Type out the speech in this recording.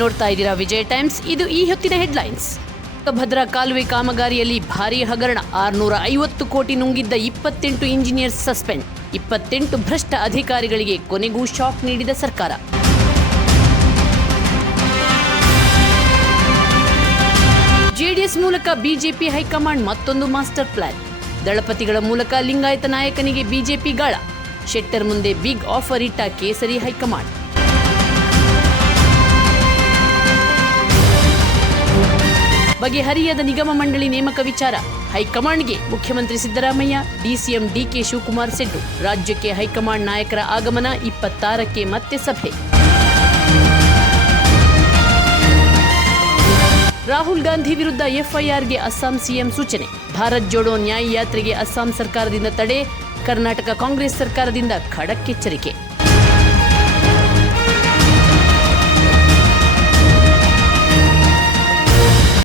ನೋಡ್ತಾ ಇದ್ದೀರಾ ವಿಜಯ್ ಟೈಮ್ಸ್. ಇದು ಈ ಹೊತ್ತಿನ ಹೆಡ್ಲೈನ್ಸ್. ಭದ್ರಾ ಕಾಲುವೆ ಕಾಮಗಾರಿಯಲ್ಲಿ ಭಾರೀ ಹಗರಣ. ಆರುನೂರ ಐವತ್ತು ಕೋಟಿ ನುಂಗಿದ್ದ ಇಪ್ಪತ್ತೆಂಟು ಇಂಜಿನಿಯರ್ಸ್ ಸಸ್ಪೆಂಡ್. ಇಪ್ಪತ್ತೆಂಟು ಭ್ರಷ್ಟ ಅಧಿಕಾರಿಗಳಿಗೆ ಕೊನೆಗೂ ಶಾಕ್ ನೀಡಿದ ಸರ್ಕಾರ. ಜೆಡಿಎಸ್ ಮೂಲಕ ಬಿಜೆಪಿ ಹೈಕಮಾಂಡ್ ಮತ್ತೊಂದು ಮಾಸ್ಟರ್ ಪ್ಲಾನ್. ದಳಪತಿಗಳ ಮೂಲಕ ಲಿಂಗಾಯತ ನಾಯಕನಿಗೆ ಬಿಜೆಪಿ ಗಾಳ. ಶೆಟ್ಟರ್ ಮುಂದೆ ಬಿಗ್ ಆಫರ್ ಇಟ್ಟ ಕೇಸರಿ ಹೈಕಮಾಂಡ್. ಬಗೆಹರಿಯದ ನಿಗಮ ಮಂಡಳಿ ನೇಮಕ ವಿಚಾರ. ಹೈಕಮಾಂಡ್ಗೆ ಮುಖ್ಯಮಂತ್ರಿ ಸಿದ್ದರಾಮಯ್ಯ, ಡಿಸಿಎಂ ಡಿಕೆ ಶಿವಕುಮಾರ್ ಸೆಡ್ಡು. ರಾಜ್ಯಕ್ಕೆ ಹೈಕಮಾಂಡ್ ನಾಯಕರ ಆಗಮನ ಇಪ್ಪತ್ತಾರಕ್ಕೆ ಮತ್ತೆ ಸಭೆ. ರಾಹುಲ್ ಗಾಂಧಿ ವಿರುದ್ಧ ಎಫ್ಐಆರ್ಗೆ ಅಸ್ಸಾಂ ಸಿಎಂ ಸೂಚನೆ. ಭಾರತ್ ಜೋಡೋ ನ್ಯಾಯ ಯಾತ್ರೆಗೆ ಅಸ್ಸಾಂ ಸರ್ಕಾರದಿಂದ ತಡೆ, ಕರ್ನಾಟಕ ಕಾಂಗ್ರೆಸ್ ಸರ್ಕಾರದಿಂದ ಖಡಕ್ ಎಚ್ಚರಿಕೆ.